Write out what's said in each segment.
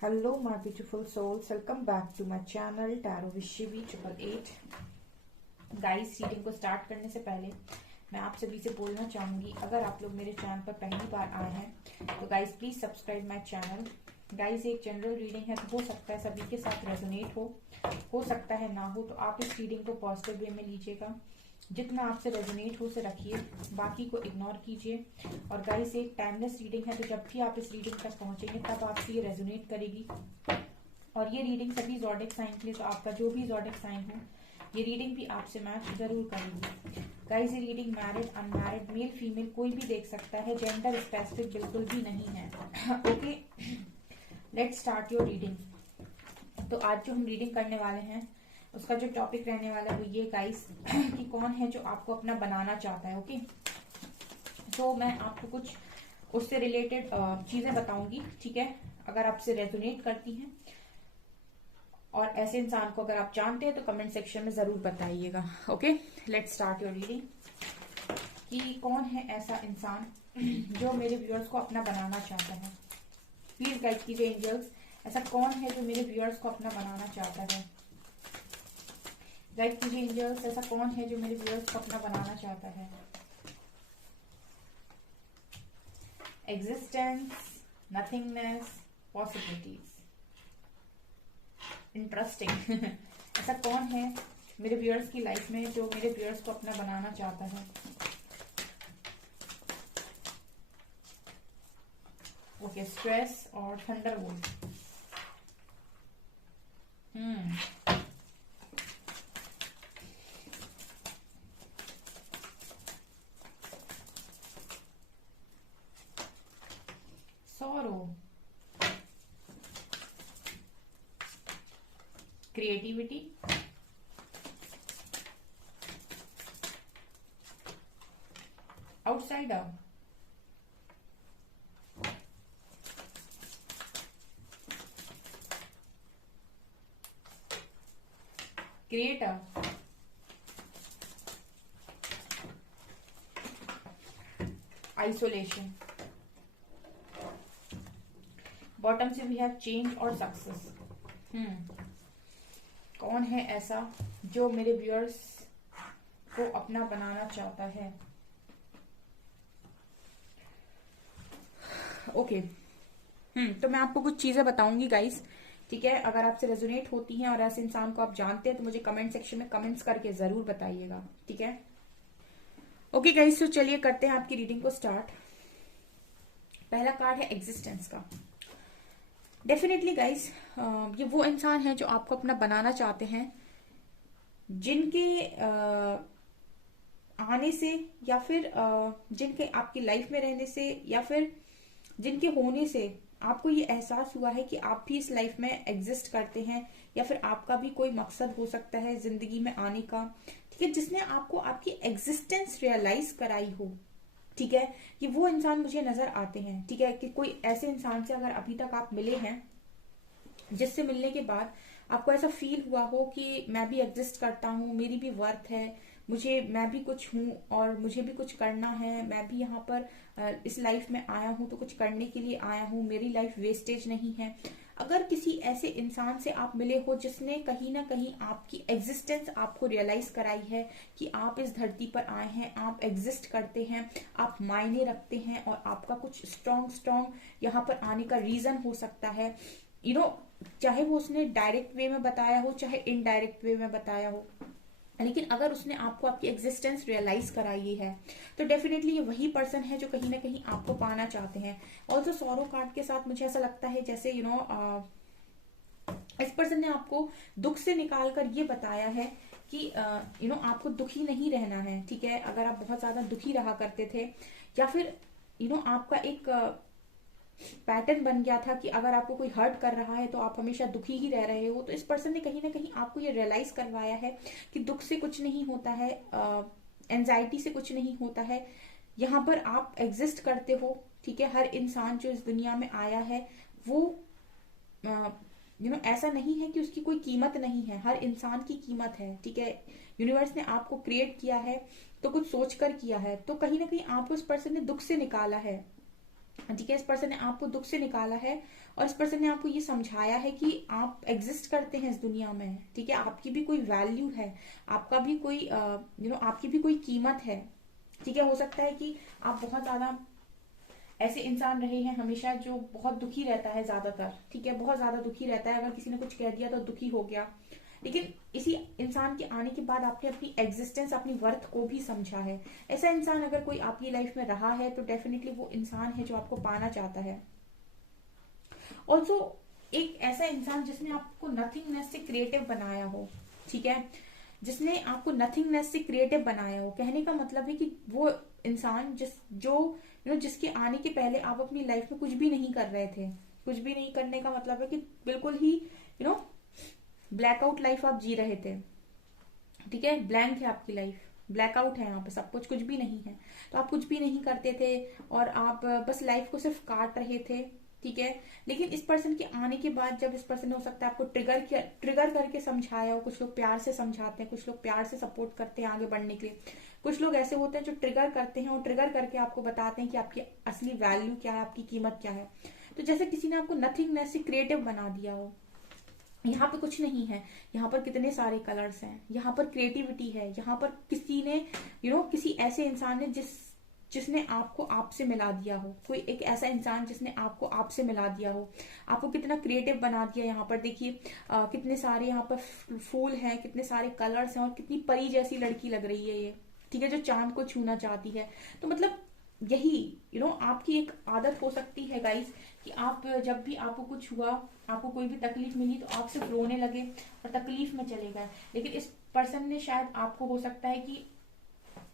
Hello, my beautiful souls. Welcome back to my channel Tarot with Shivi 888. Guys, reading को start करने से पहले मैं आप सभी से बोलना चाहूंगी, अगर आप लोग मेरे चैनल पर पहली बार आए हैं तो guys please subscribe my channel. Guys, एक जनरल रीडिंग है तो हो सकता है सभी के साथ रेजोनेट हो सकता है ना हो, तो आप इस रीडिंग को पॉजिटिव वे में लीजिएगा। जितना आपसे रेजोनेट हो उसे रखिए, बाकी को इग्नोर कीजिए। और गाइस, एक टाइमलेस रीडिंग है तो जब भी आप इस रीडिंग तक पहुंचेंगे तब आपसे ये रेजोनेट करेगी। और ये रीडिंग सभी ज़ोडिक साइन के लिए, तो आपका जो भी ज़ोडिक साइन हो ये रीडिंग भी आपसे मैच जरूर करेगी। गाइस, ये reading married unmarried male female कोई भी देख सकता है, जेंडर स्पेसिफिक बिल्कुल भी नहीं है। Okay, let's start your reading. तो आज जो हम रीडिंग करने वाले हैं उसका जो टॉपिक रहने वाला है वो ये गाइस कि कौन है जो आपको अपना बनाना चाहता है। ओके, तो मैं आपको कुछ उससे रिलेटेड चीजें बताऊंगी, ठीक है। अगर आपसे रेजोनेट करती हैं और ऐसे इंसान को अगर आप जानते हैं तो कमेंट सेक्शन में जरूर बताइएगा। Okay, let's start your reading कि कौन है ऐसा इंसान जो मेरे व्यूअर्स को अपना बनाना चाहता है। प्लीज गाइड कीजिए एंजल्स, ऐसा कौन है जो मेरे व्यूअर्स को अपना बनाना चाहता है। गाइड कीजिए एंजल्स, ऐसा कौन है जो मेरे व्यूअर्स को अपना बनाना चाहता है। Existence, nothingness, possibilities, interesting. ऐसा कौन है मेरे व्यूअर्स की लाइफ में जो मेरे व्यूअर्स को अपना बनाना चाहता है। ओके, स्ट्रेस और Thunderbolt. Sorrow, creativity, outsider, creator, isolation. Bottom से वी हैव चेंज और सक्सेस। कौन है ऐसा जो मेरे व्यूअर्स को अपना बनाना चाहता है। ओके, तो मैं आपको कुछ चीजें बताऊंगी गाइस, ठीक है। अगर आपसे रेजोनेट होती हैं और ऐसे इंसान को आप जानते हैं तो मुझे कमेंट सेक्शन में कमेंट्स करके जरूर बताइएगा, ठीक है। ओके गाइस, तो चलिए करते हैं आपकी रीडिंग को स्टार्ट। पहला कार्ड है एग्जिस्टेंस का। डेफिनेटली गाइस, ये वो इंसान है जो आपको अपना बनाना चाहते हैं, जिनके आने से या फिर जिनके आपकी लाइफ में रहने से या फिर जिनके होने से आपको ये एहसास हुआ है कि आप भी इस लाइफ में एग्जिस्ट करते हैं, या फिर आपका भी कोई मकसद हो सकता है जिंदगी में आने का, ठीक है, जिसने आपको आपकी एग्जिस्टेंस रियलाइज कराई हो, ठीक है। कि वो इंसान मुझे नजर आते हैं, ठीक है, कि कोई ऐसे इंसान से अगर अभी तक आप मिले हैं जिससे मिलने के बाद आपको ऐसा फील हुआ हो कि मैं भी एग्जिस्ट करता हूँ, मेरी भी वर्थ है, मैं भी कुछ हूँ और मुझे भी कुछ करना है, मैं भी यहाँ पर इस लाइफ में आया हूँ तो कुछ करने के लिए आया हूँ, मेरी लाइफ वेस्टेज नहीं है। अगर किसी ऐसे इंसान से आप मिले हो जिसने कहीं ना कहीं आपकी एग्जिस्टेंस आपको रियलाइज कराई है कि आप इस धरती पर आए हैं, आप एग्जिस्ट करते हैं, आप मायने रखते हैं और आपका कुछ स्ट्रॉन्ग यहाँ पर आने का रीजन हो सकता है, चाहे वो उसने डायरेक्ट वे में बताया हो चाहे इनडायरेक्ट वे में बताया हो, लेकिन अगर उसने आपको आपकी एग्जिस्टेंस रियलाइज कराई है तो डेफिनेटली ये वही पर्सन है जो कहीं ना कहीं आपको पाना चाहते हैं। ऑल्सो सॉरो कार्ड के साथ मुझे ऐसा लगता है जैसे इस पर्सन ने आपको दुख से निकाल कर ये बताया है कि आपको दुखी नहीं रहना है, ठीक है। अगर आप बहुत ज्यादा दुखी रहा करते थे या फिर आपका एक पैटर्न बन गया था कि अगर आपको कोई हर्ट कर रहा है तो आप हमेशा दुखी ही रह रहे हो, तो इस पर्सन ने कहीं ना कहीं आपको ये रियलाइज करवाया है कि दुख से कुछ नहीं होता है, एंजाइटी से कुछ नहीं होता है, यहाँ पर आप एग्जिस्ट करते हो, ठीक है। हर इंसान जो इस दुनिया में आया है वो ऐसा नहीं है कि उसकी कोई कीमत नहीं है, हर इंसान की कीमत है, ठीक है। यूनिवर्स ने आपको क्रिएट किया है तो कुछ सोच कर किया है, तो कहीं ना कहीं आपको उस पर्सन ने दुख से निकाला है, ठीक है, इस पर्सन ने आपको दुख से निकाला है और इस पर्सन ने आपको ये समझाया है कि आप एग्जिस्ट करते हैं इस दुनिया में। ठीक है, आपकी भी कोई वैल्यू है, आपका भी कोई आपकी भी कोई कीमत है। ठीक है, हो सकता है कि आप बहुत ज्यादा ऐसे इंसान रहे हैं हमेशा जो बहुत दुखी रहता है ज्यादातर। ठीक है, बहुत ज्यादा दुखी रहता है, अगर किसी ने कुछ कह दिया तो दुखी हो गया। लेकिन इसी इंसान के आने के बाद आपने अपनी एग्जिस्टेंस, अपनी वर्थ को भी समझा है। ऐसा इंसान अगर कोई आपकी लाइफ में रहा है तो डेफिनेटली वो इंसान है जो आपको पाना चाहता है। ऑल्सो एक ऐसा इंसान जिसने आपको नथिंगनेस से क्रिएटिव बनाया हो। ठीक है, जिसने आपको नथिंगनेस से क्रिएटिव बनाया हो, कहने का मतलब है कि वो इंसान जिसके आने के पहले आप अपनी लाइफ में कुछ भी नहीं कर रहे थे। कुछ भी नहीं करने का मतलब है कि बिल्कुल ही ब्लैकआउट लाइफ आप जी रहे थे। ठीक है, ब्लैंक है आपकी लाइफ, ब्लैकआउट है, यहाँ पे सब कुछ भी नहीं है। तो आप कुछ भी नहीं करते थे और आप बस लाइफ को सिर्फ काट रहे थे। ठीक है, लेकिन इस पर्सन के आने के बाद जब इस पर्सन ने हो सकता है आपको ट्रिगर करके समझाया हो, कुछ लोग प्यार से समझाते हैं, कुछ लोग प्यार से सपोर्ट करते हैं आगे बढ़ने के लिए, कुछ लोग ऐसे होते हैं जो ट्रिगर करते हैं और ट्रिगर करके आपको बताते हैं कि आपकी असली वैल्यू क्या है, आपकी कीमत क्या है। तो जैसे किसी ने आपको नथिंगनेस से क्रिएटिव बना दिया हो, यहाँ पे कुछ नहीं है, यहाँ पर कितने सारे कलर्स हैं, यहाँ पर क्रिएटिविटी है, यहाँ पर किसी ने किसी ऐसे इंसान ने जिसने आपको आपसे मिला दिया हो, कोई एक ऐसा इंसान जिसने आपको आपसे मिला दिया हो, आपको कितना क्रिएटिव बना दिया। यहाँ पर देखिए कितने सारे यहाँ पर फूल हैं, कितने सारे कलर्स हैं और कितनी परी जैसी लड़की लग रही है ये। ठीक है, जो चांद को छूना चाहती है। तो मतलब यही आपकी एक आदत हो सकती है गाइस कि आप जब भी आपको कुछ हुआ, आपको कोई भी तकलीफ मिली तो आप सिर्फ रोने लगे और तकलीफ में चले गए। लेकिन इस पर्सन ने शायद आपको हो सकता है कि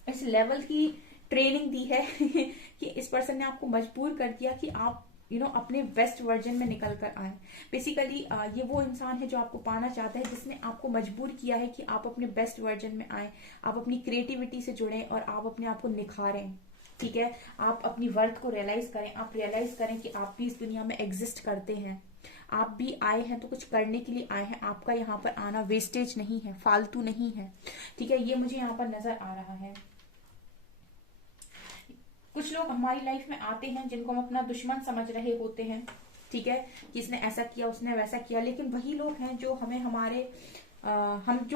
इस लेवल की ट्रेनिंग दी है कि इस पर्सन ने आपको मजबूर कर दिया कि आप अपने बेस्ट वर्जन में निकल कर आए। बेसिकली ये वो इंसान है जो आपको पाना चाहता है, जिसने आपको मजबूर किया है कि आप अपने बेस्ट वर्जन में आए, आप अपनी क्रिएटिविटी से जुड़ें और आप अपने आप को निखारें। ठीक है, आप अपनी वर्थ को रियलाइज करें, आप रियलाइज करें कि आप भी इस दुनिया में एग्जिस्ट करते हैं, आप भी आए हैं तो कुछ करने के लिए आए हैं। आपका यहाँ पर आना वेस्टेज नहीं है, फालतू नहीं है। ठीक है, ये मुझे यहाँ पर नजर आ रहा है। कुछ लोग हमारी लाइफ में आते हैं जिनको हम अपना दुश्मन समझ रहे होते हैं। ठीक है, कि इसने ऐसा किया, उसने वैसा किया, लेकिन वही लोग हैं जो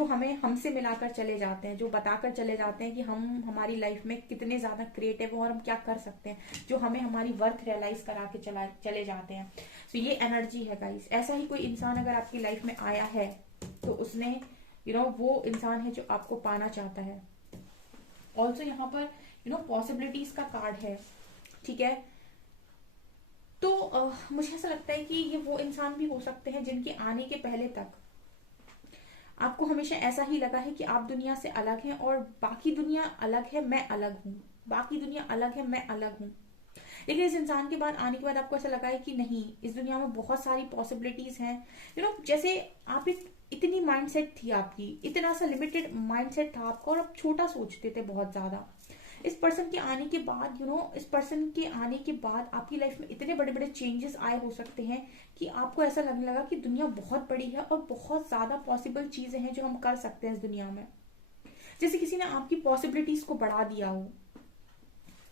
हमें हमसे मिलाकर चले जाते हैं, जो बताकर चले जाते हैं कि हम हमारी लाइफ में कितने ज्यादा क्रिएटिव हैं और हम क्या कर सकते हैं, जो हमें हमारी वर्थ रियलाइज करा के चले जाते हैं। तो ये एनर्जी है गाइस। ऐसा ही कोई इंसान अगर आपकी लाइफ में आया है तो उसने वो इंसान है जो आपको पाना चाहता है। ऑल्सो यहाँ पर पॉसिबिलिटीज का कार्ड है। ठीक है, तो मुझे ऐसा लगता है कि ये वो इंसान भी हो सकते हैं जिनके आने के पहले तक आपको हमेशा ऐसा ही लगा है कि आप दुनिया से अलग हैं और बाकी दुनिया अलग है, मैं अलग हूं, बाकी दुनिया अलग है, मैं अलग हूं। लेकिन इस इंसान के बाद आने के बाद आपको ऐसा लगा है कि नहीं, इस दुनिया में बहुत सारी पॉसिबिलिटीज हैं। जैसे आप इतनी माइंडसेट थी आपकी, इतना सा लिमिटेड माइंडसेट था आपका और आप छोटा सोचते थे बहुत ज्यादा। इस पर्सन के आने के बाद इस पर्सन के आने के बाद आपकी लाइफ में इतने बड़े बड़े चेंजेस आए हो सकते हैं कि आपको ऐसा लगने लगा कि दुनिया बहुत बड़ी है और बहुत ज्यादा पॉसिबल चीजें हैं जो हम कर सकते हैं इस दुनिया में। जैसे किसी ने आपकी पॉसिबिलिटीज को बढ़ा दिया हो।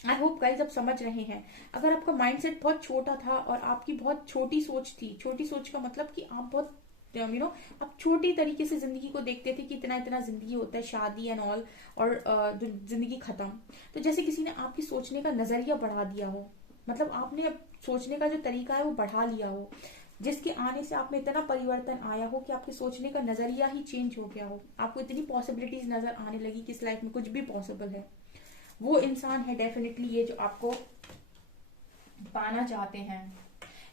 आई होप गाइस आप समझ रहे हैं। अगर आपका माइंडसेट बहुत छोटा था और आपकी बहुत छोटी सोच थी, छोटी सोच का मतलब कि आप बहुत आप छोटी तरीके से जिंदगी को देखते थे कि इतना इतना जिंदगी होता है, शादी एंड ऑल, और जिंदगी खत्म। तो जैसे किसी ने आपकी सोचने का नजरिया बढ़ा दिया हो, मतलब आपने सोचने का जो तरीका है वो बढ़ा लिया हो, जिसके आने से आप में इतना परिवर्तन आया हो कि आपके सोचने का नजरिया ही चेंज हो गया हो, आपको इतनी पॉसिबिलिटीज नजर आने लगी कि इस लाइफ में कुछ भी पॉसिबल है। वो इंसान है डेफिनेटली ये जो आपको पाना चाहते हैं।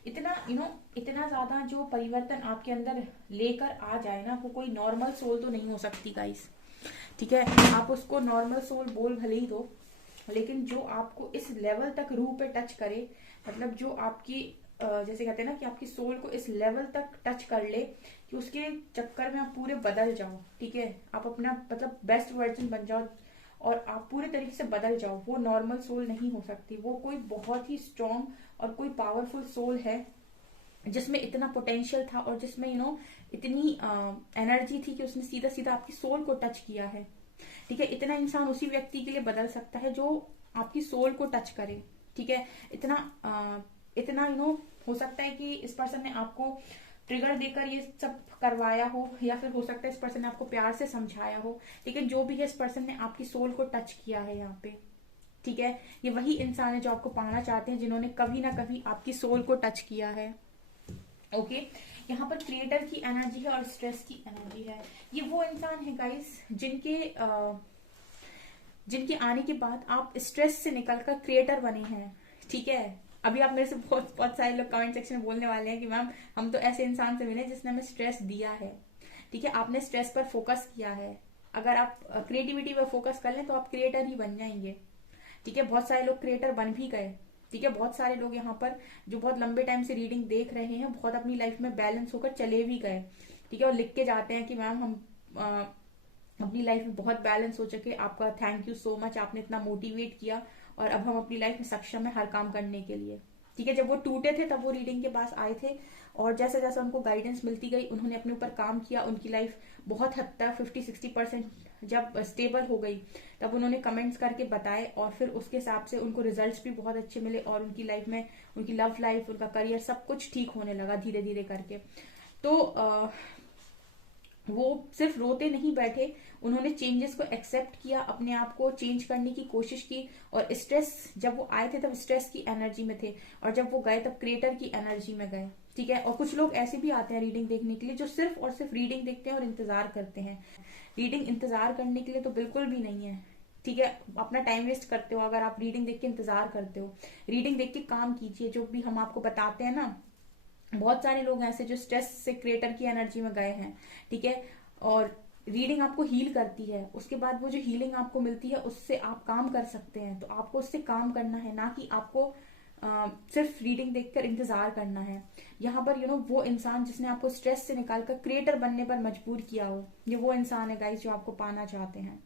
इतना इतना ज्यादा जो परिवर्तन आपके अंदर लेकर आ जाए ना, वो कोई नॉर्मल सोल तो नहीं हो सकती गाइस। ठीक है, आप उसको नॉर्मल सोल बोल भले ही दो, लेकिन जो आपको इस लेवल तक रूह पे टच करे, मतलब जो आपकी जैसे कहते हैं ना कि आपकी सोल को इस लेवल तक टच कर ले कि उसके चक्कर में आप पूरे बदल जाओ। ठीक है, आप अपना मतलब बेस्ट वर्जन बन जाओ और आप पूरे तरीके से बदल जाओ। वो नॉर्मल सोल नहीं हो सकती, वो कोई बहुत ही स्ट्रॉन्ग और कोई पावरफुल सोल है जिसमें इतना पोटेंशियल था और जिसमें इतनी एनर्जी थी कि उसने सीधा सीधा आपकी सोल को टच किया है। ठीक है, इतना इंसान उसी व्यक्ति के लिए बदल सकता है जो आपकी सोल को टच करे। ठीक है। इतना हो सकता है कि इस पर्सन ने आपको ट्रिगर देकर ये सब करवाया हो, या फिर हो सकता है इस पर्सन ने आपको प्यार से समझाया हो, लेकिन जो भी है इस पर्सन ने आपकी सोल को टच किया है यहाँ पे, ठीक है। ये वही इंसान है जो आपको पाना चाहते हैं, जिन्होंने कभी ना कभी आपकी सोल को टच किया है। ओके, यहाँ पर क्रिएटर की एनर्जी है और स्ट्रेस की एनर्जी है। ये वो इंसान है गाइस जिनके आने के बाद आप स्ट्रेस से निकलकर क्रिएटर बने हैं, ठीक है। अभी आप मेरे से बहुत बहुत सारे लोग कमेंट सेक्शन में बोलने वाले हैं कि मैम हम तो ऐसे इंसान से मिले जिसने हमें स्ट्रेस दिया है, ठीक है। आपने स्ट्रेस पर फोकस किया है। अगर आप क्रिएटिविटी पर फोकस कर लें तो आप क्रिएटर ही बन जाएंगे, ठीक है। बहुत सारे लोग क्रिएटर बन भी गए, ठीक है। बहुत सारे लोग यहाँ पर जो बहुत लंबे टाइम से रीडिंग देख रहे हैं, बहुत अपनी लाइफ में बैलेंस होकर चले भी गए, ठीक है। और लिख के जाते हैं कि मैम हम अपनी लाइफ में बहुत बैलेंस हो चुके, आपका थैंक यू सो मच, आपने इतना मोटिवेट किया और अब हम अपनी लाइफ में सक्षम है हर काम करने के लिए, ठीक है। जब वो टूटे थे तब वो रीडिंग के पास आए थे, और जैसे जैसे उनको गाइडेंस मिलती गई उन्होंने अपने ऊपर काम किया, उनकी लाइफ बहुत हद तक 50-60% जब स्टेबल हो गई तब उन्होंने कमेंट्स करके बताए, और फिर उसके हिसाब से उनको रिजल्ट्स भी बहुत अच्छे मिले, और उनकी लाइफ में उनकी लव लाइफ, उनका करियर सब कुछ ठीक होने लगा धीरे धीरे करके। तो वो सिर्फ रोते नहीं बैठे, उन्होंने चेंजेस को एक्सेप्ट किया, अपने आप को चेंज करने की कोशिश की, और स्ट्रेस जब वो आए थे तब स्ट्रेस की एनर्जी में थे, और जब वो गए तब क्रिएटर की एनर्जी में गए, ठीक है। और कुछ लोग ऐसे भी आते हैं रीडिंग देखने के लिए जो सिर्फ और सिर्फ रीडिंग देखते हैं और इंतजार करते हैं। रीडिंग इंतजार करने के लिए तो बिल्कुल भी नहीं है, ठीक है। अपना टाइम वेस्ट करते हो अगर आप रीडिंग देख के इंतजार करते हो। रीडिंग देख के काम कीजिए, जो भी हम आपको बताते हैं ना। बहुत सारे लोग ऐसे जो स्ट्रेस से क्रिएटर की एनर्जी में गए हैं, ठीक है। और रीडिंग आपको हील करती है, उसके बाद वो जो हीलिंग आपको मिलती है उससे आप काम कर सकते हैं, तो आपको उससे काम करना है, ना कि आपको सिर्फ रीडिंग देखकर इंतजार करना है। यहाँ पर वो इंसान जिसने आपको स्ट्रेस से निकालकर क्रिएटर बनने पर मजबूर किया हो, ये वो इंसान है गाइस जो आपको पाना चाहते हैं,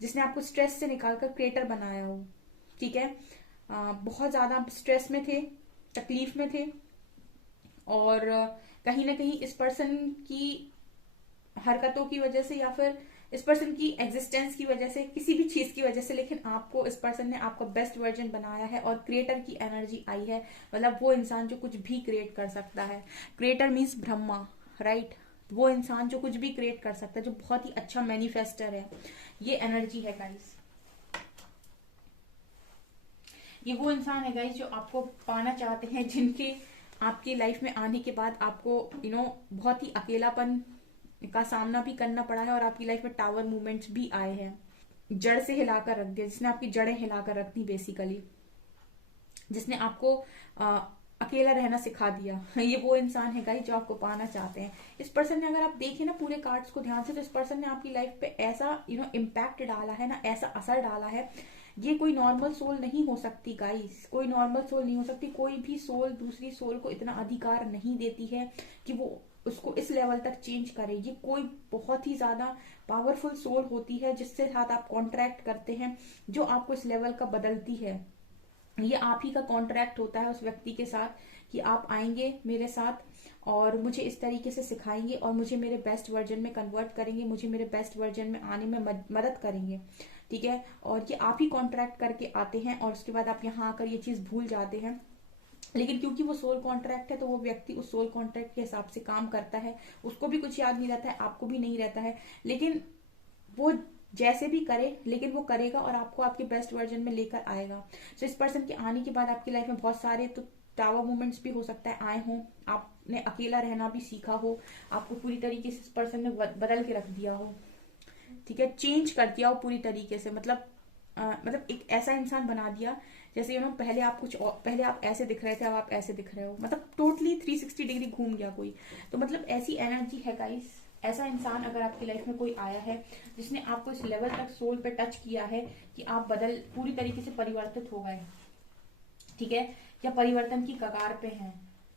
जिसने आपको स्ट्रेस से निकालकर क्रिएटर बनाया हो, ठीक है। बहुत ज्यादा स्ट्रेस में थे, तकलीफ में थे, और कहीं ना कहीं इस पर्सन की हरकतों की वजह से या फिर इस पर्सन की एग्जिस्टेंस की वजह से, किसी भी चीज की वजह से, लेकिन आपको इस पर्सन ने आपका बेस्ट वर्जन बनाया है और क्रिएटर की एनर्जी आई है। मतलब वो इंसान जो कुछ भी क्रिएट कर सकता है, क्रिएटर मीन्स ब्रह्मा, राइट। वो इंसान जो कुछ भी क्रिएट कर सकता है, जो बहुत ही अच्छा मैनिफेस्टर है, ये एनर्जी है गाइस। ये वो इंसान है गाइस जो आपको पाना चाहते हैं, जिनके आपकी लाइफ में आने के बाद आपको बहुत ही अकेलापन का सामना भी करना पड़ा है, और आपकी लाइफ में टावर मूवमेंट्स भी आए हैं, जड़ से हिलाकर रख दिया, जिसने आपकी जड़ें हिलाकर रख दी बेसिकली, जिसने आपको अकेला रहना सिखा दिया। ये वो इंसान है गाइस जो आपको पाना चाहते हैं। इस पर्सन ने, अगर आप देखें ना पूरे कार्ड्स को ध्यान से, तो इस पर्सन ने आपकी लाइफ पे ऐसा इम्पैक्ट डाला है ना, ऐसा असर डाला है। ये कोई नॉर्मल सोल नहीं हो सकती गाइस, कोई नॉर्मल सोल नहीं हो सकती। कोई भी सोल दूसरी सोल को इतना अधिकार नहीं देती है कि वो उसको इस लेवल तक चेंज करे। ये कोई बहुत ही ज्यादा पावरफुल सोल होती है जिससे साथ आप कॉन्ट्रैक्ट करते हैं, जो आपको इस लेवल का बदलती है। ये आप ही का कॉन्ट्रैक्ट होता है उस व्यक्ति के साथ कि आप आएंगे मेरे साथ और मुझे इस तरीके से सिखाएंगे और मुझे मेरे बेस्ट वर्जन में कन्वर्ट करेंगे, मुझे मेरे बेस्ट वर्जन में आने में मदद करेंगे, ठीक है। और ये आप ही कॉन्ट्रैक्ट करके आते हैं, और उसके बाद आप यहाँ आकर ये चीज भूल जाते हैं। लेकिन क्योंकि वो सोल कॉन्ट्रैक्ट है, तो वो व्यक्ति उस सोल कॉन्ट्रैक्ट के हिसाब से काम करता है। उसको भी कुछ याद नहीं रहता है, आपको भी नहीं रहता है, लेकिन वो जैसे भी करे, लेकिन वो करेगा और आपको आपके बेस्ट वर्जन में लेकर आएगा। तो इस पर्सन के आने के बाद आपकी लाइफ में बहुत सारे तो टावर मोमेंट्स भी हो सकता है आए हों, आपने अकेला रहना भी सीखा हो, आपको पूरी तरीके से इस पर्सन ने बदल के रख दिया हो, ठीक है, चेंज कर दिया हो पूरी तरीके से। मतलब एक ऐसा इंसान बना दिया जैसे पहले आप ऐसे दिख रहे थे, अब आप ऐसे दिख रहे हो, मतलब टोटली 360 डिग्री घूम गया कोई। तो मतलब ऐसी एनर्जी है गाइस। ऐसा इंसान अगर आपकी लाइफ में कोई आया है जिसने आपको इस लेवल तक सोल पे टच किया है कि आप पूरी तरीके से परिवर्तित हो गए, ठीक है, या परिवर्तन की कगार पे हैं,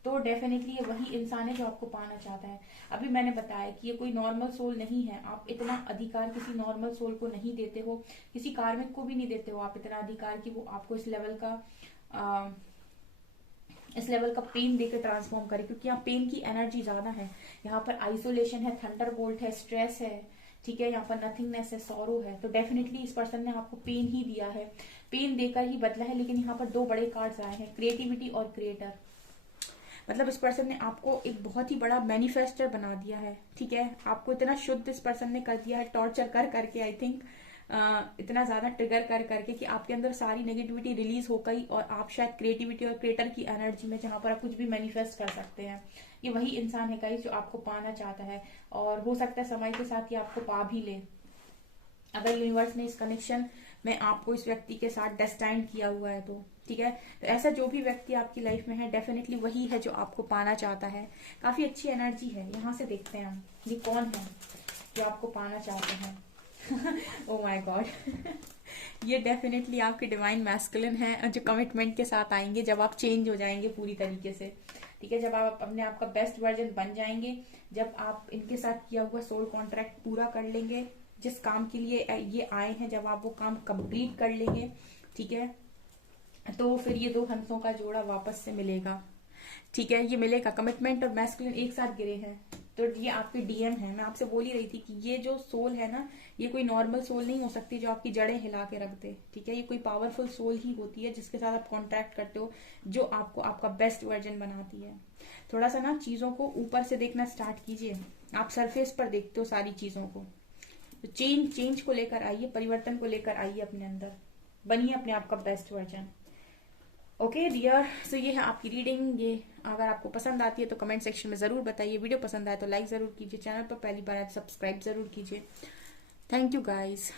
तो डेफिनेटली ये वही इंसान है जो आपको पाना चाहता है। अभी मैंने बताया कि ये कोई नॉर्मल सोल नहीं है। आप इतना अधिकार किसी नॉर्मल सोल को नहीं देते हो, किसी कार्मिक को भी नहीं देते हो आप इतना अधिकार कि वो आपको इस लेवल का पेन देकर ट्रांसफॉर्म करे, क्योंकि यहाँ पेन की एनर्जी ज्यादा है। यहाँ पर आइसोलेशन है, थंडरबोल्ट है, स्ट्रेस है, ठीक है, यहाँ पर नथिंगनेस है, सॉरो है। तो डेफिनेटली इस पर्सन ने आपको पेन ही दिया है। पेन देकर ही बदला है, लेकिन यहाँ पर 2 बड़े कार्ड्स आए हैं, क्रिएटिविटी और क्रिएटर। मतलब इस पर्सन ने आपको एक बहुत ही बड़ा मैनिफेस्टर बना दिया है, ठीक है। आपको इतना शुद्ध इस पर्सन ने कर दिया है, टॉर्चर कर करके, आई थिंक इतना ज्यादा ट्रिगर कर करके कि आपके अंदर सारी नेगेटिविटी रिलीज हो गई और आप शायद क्रिएटिविटी और क्रिएटर की एनर्जी में, जहां पर आप कुछ भी मैनिफेस्ट कर सकते हैं। ये वही इंसान है गाइस जो आपको पाना चाहता है, और हो सकता है समय के साथ ये आपको पा भी ले। अगर यूनिवर्स ने इस कनेक्शन में आपको इस व्यक्ति के साथ डेस्टाइंड किया हुआ है तो, ठीक है। तो ऐसा जो भी व्यक्ति आपकी लाइफ में है, डेफिनेटली वही है जो आपको पाना चाहता है। काफी अच्छी एनर्जी है। यहाँ से देखते हैं हम ये कौन है जो आपको पाना चाहते हैं। Oh my God. ये डेफिनेटली आपके डिवाइन मैस्कुलिन है, जो कमिटमेंट के साथ आएंगे जब आप चेंज हो जाएंगे पूरी तरीके से, ठीक है। जब आप अपने आप का बेस्ट वर्जन बन जाएंगे, जब आप इनके साथ किया हुआ सोल कॉन्ट्रैक्ट पूरा कर लेंगे, जिस काम के लिए ये आए हैं, जब आप वो काम कंप्लीट कर लेंगे, ठीक है, तो फिर ये 2 हंसों का जोड़ा वापस से मिलेगा, ठीक है। ये मिलेगा। कमिटमेंट और मैस्कुलिन एक साथ गिरे हैं, तो ये आपकी डीएम है। मैं आपसे बोल ही रही थी कि ये जो सोल है ना, ये कोई नॉर्मल सोल नहीं हो सकती जो आपकी जड़ें हिला के रख दे, ठीक है। ये कोई पावरफुल सोल ही होती है जिसके साथ आप कॉन्ट्रैक्ट करते हो, जो आपको आपका बेस्ट वर्जन बनाती है। थोड़ा सा ना चीजों को ऊपर से देखना स्टार्ट कीजिए। आप सरफेस पर देखते हो सारी चीजों को, तो चेंज को लेकर आइए, परिवर्तन को लेकर आइए अपने अंदर, बनिए अपने आप का बेस्ट वर्जन। ओके डियर, सो ये है आपकी रीडिंग। ये अगर आपको पसंद आती है तो कमेंट सेक्शन में जरूर बताइए। वीडियो पसंद आए तो लाइक जरूर कीजिए, चैनल पर पहली बार आए तो सब्सक्राइब जरूर कीजिए। Thank you guys.